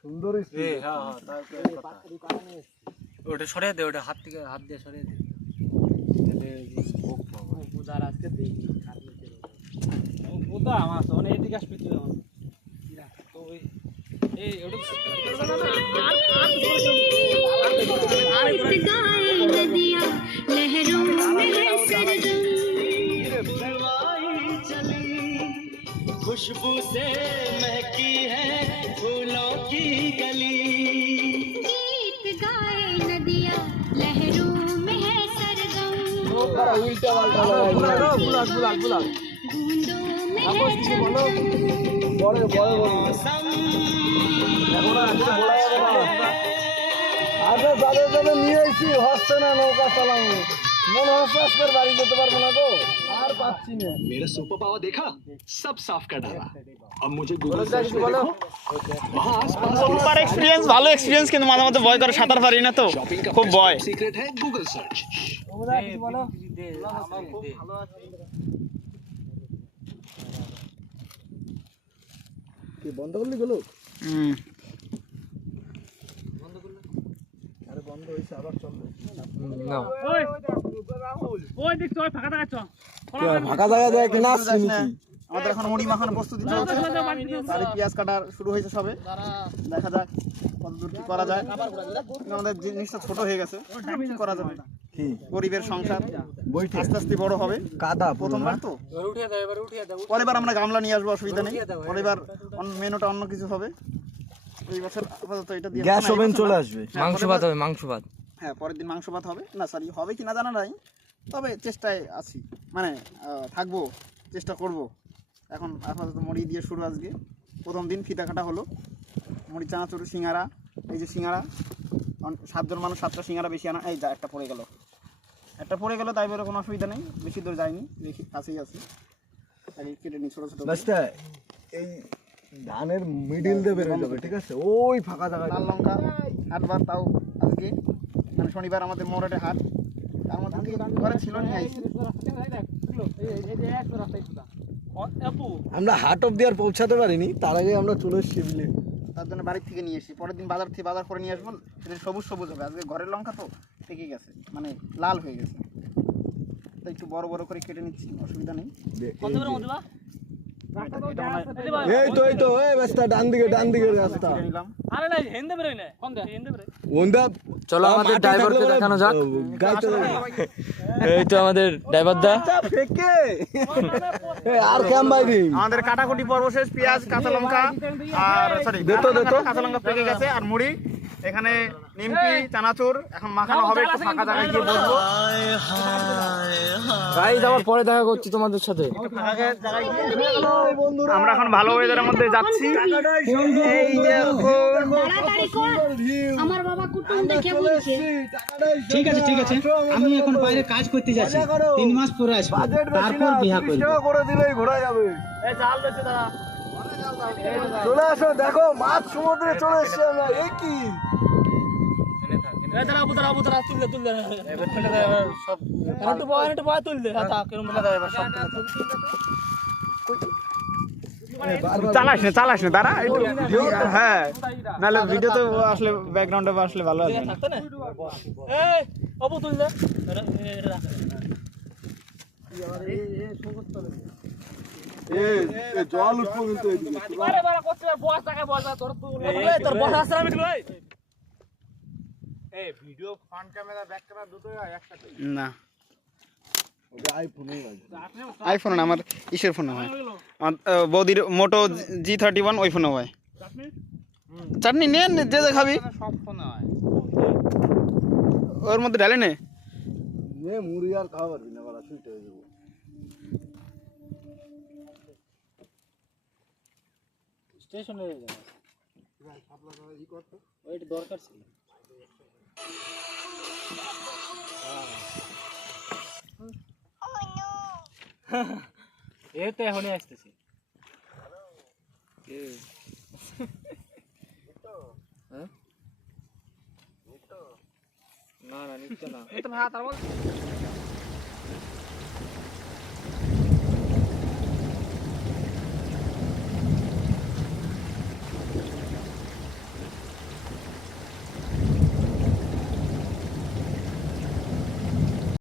সুন্দর ওটা সরিয়ে দে, ওটা হাত দিয়ে সরিয়ে দে। আজকে আমার মানে এদিকে আসবি তুই তো এই खुशबू से महकी है फूलों की गली, गीत गाए नदियाँ लहरों में है सरगम, उल्टा बुला बूंदों में है चमचम, मौसम আচ্ছা যাদের যাদের নিয়ে এসেছি হচ্ছে না নৌকা চালানো, মনে হচ্ছে আজকের বাড়ি যেতে পারবো না তো, আর পাচ্ছি না। मेरा सुपर पावर देखा, सब साफ कर डाला। अब मुझे गूगल सर्च में देखो, वहाँ आसपास সুপার এক্সপিরিয়েন্স, ভালো এক্সপিরিয়েন্স, কিন্তু মাঝে মাঝে ভয় করে, সাঁতার পারি না তো, খুব ভয়। सीक्रेट है गूगल सर्च। কি বন্ধ করলি গেল? আরে বন্ধ হইছে, আবার চলবে না। ফাঁকা জায়গা দেয় কিনা আসছি নাকি? আমাদের এখন মুড়ি মাখানোর প্রস্তুতি চলছে, আর পেঁয়াজ কাটা শুরু হয়েছে সবে। দেখা যাক কতদূর কি করা যায়। আমাদের জিনিসটা ছোট হয়ে গেছে, কি করা যাবে? গরিবের সংসার আস্তে আস্তে বড় হবে। কাদা প্রথমবার তো, পরেরবার আমরা গামলা নিয়ে আসবো, অসুবিধা নেই। পরেরবার মেনুটা অন্য কিছু হবে। এই বছর আপাতত এটা দিয়ে গ্যাস ওভেন চলে আসবে, মাংস ভাত হবে, মাংস ভাত। হ্যাঁ, পরের দিন মাংস ভাত হবে না, সরি হবে কি না জানা নাই, তবে চেষ্টায় আছি, মানে থাকবো, চেষ্টা করব। এখন আপাতত মুড়ি দিয়ে শুরু। আজকে প্রথম দিন ফিতা কাটা হলো, মুড়ি, চানাচুর, সিঙ্গারা। এই যে সিঙ্গারা, 7জন মানুষ 7টা সিঙ্গারা বেশি আনা। এই যা একটা পড়ে গেল, তাই বেরো কোনো অসুবিধা নেই, বেশি দূর যায়নি, বেশি কাছেই আছে। আগে কেটে নিই ছোটো ছোটো। এই ধানের মিডিল দিয়ে বের হয়ে যাবে, ঠিক আছে? ওই ফাঁকা জায়গা। লাল লঙ্কা হাটবার, তাও আজকে মানে শনিবার আমাদের মোড়াটে হাট, তার মধ্যে ঘরে ছিল নিয়ে আইছি। আমরা হাট অব্দি আর পৌঁছাতে পারিনি, তার আগে আমরা চলে এসেছি বিলে। তার জন্য বাড়ির থেকে নিয়ে এসেছি, পরের দিন বাজার করে নিয়ে আসবো। সেটা সবুজ হবে। আজকে ঘরের লঙ্কা তো পেকে গেছে, মানে লাল হয়ে গেছে, তাই একটু বড় বড় করে কেটে নিচ্ছি, অসুবিধা নেই। এই তো এই রাস্তা ডান দিকে রাস্তা। চলো আমাদের ড্রাইভারকে দেখানো যাক। এই তো আমাদের ড্রাইভার দা। আর কেমন বাইরি আমাদের কাটাকুটি পর্ব শেষ। পেঁয়াজ, কাঁচা লঙ্কা আর সরি কাঁচা লঙ্কা পেকে গেছে, আর মুড়ি, এখানে নিমকি, চানাচুর এখন মাখানো হবে। একটু ফাঁকা জায়গায় গিয়ে বসবো। গাইস, আবার পরে দেখা করছি তোমাদের সাথে। আমরা এখন ভালো ওয়েদারের মধ্যে যাচ্ছি। এই যে আমার বাবা কুটুম দেখে বলছে ঠিক আছে, আমি এখন বাইরে কাজ করতে যাচ্ছি, 3 মাস পরে আসবো, তারপর বিয়া করব। করে দিলেই ঘোরা যাবে। এই জাল দিতে দাঁড়া, চলে আসো, দেখো মাছ সমুদ্রে চলে এসেছি আমরা। এই কি চালাস না দাঁড়া একটু। হ্যাঁ, নাহলে ভিডিওতে আসলে ব্যাকগ্রাউন্ডে আসলে ভালো আছে। জল উঠবো কিন্তু না, আইফোন না, আমার ইসের ফোন হয়, আমার বৌদির মোটো G31, ওই ফোনে হয়। চাটনি নেন, যে খাবি ওর মধ্যে ঢালে নে। মুড়ি আর খাওয়া পারবি না, বলা সুইট হয়ে যাবো। স্টেশনে যাবে, ওইটা দরকার ছিল। এতে এখনই আসতেছি। না নিত্য না,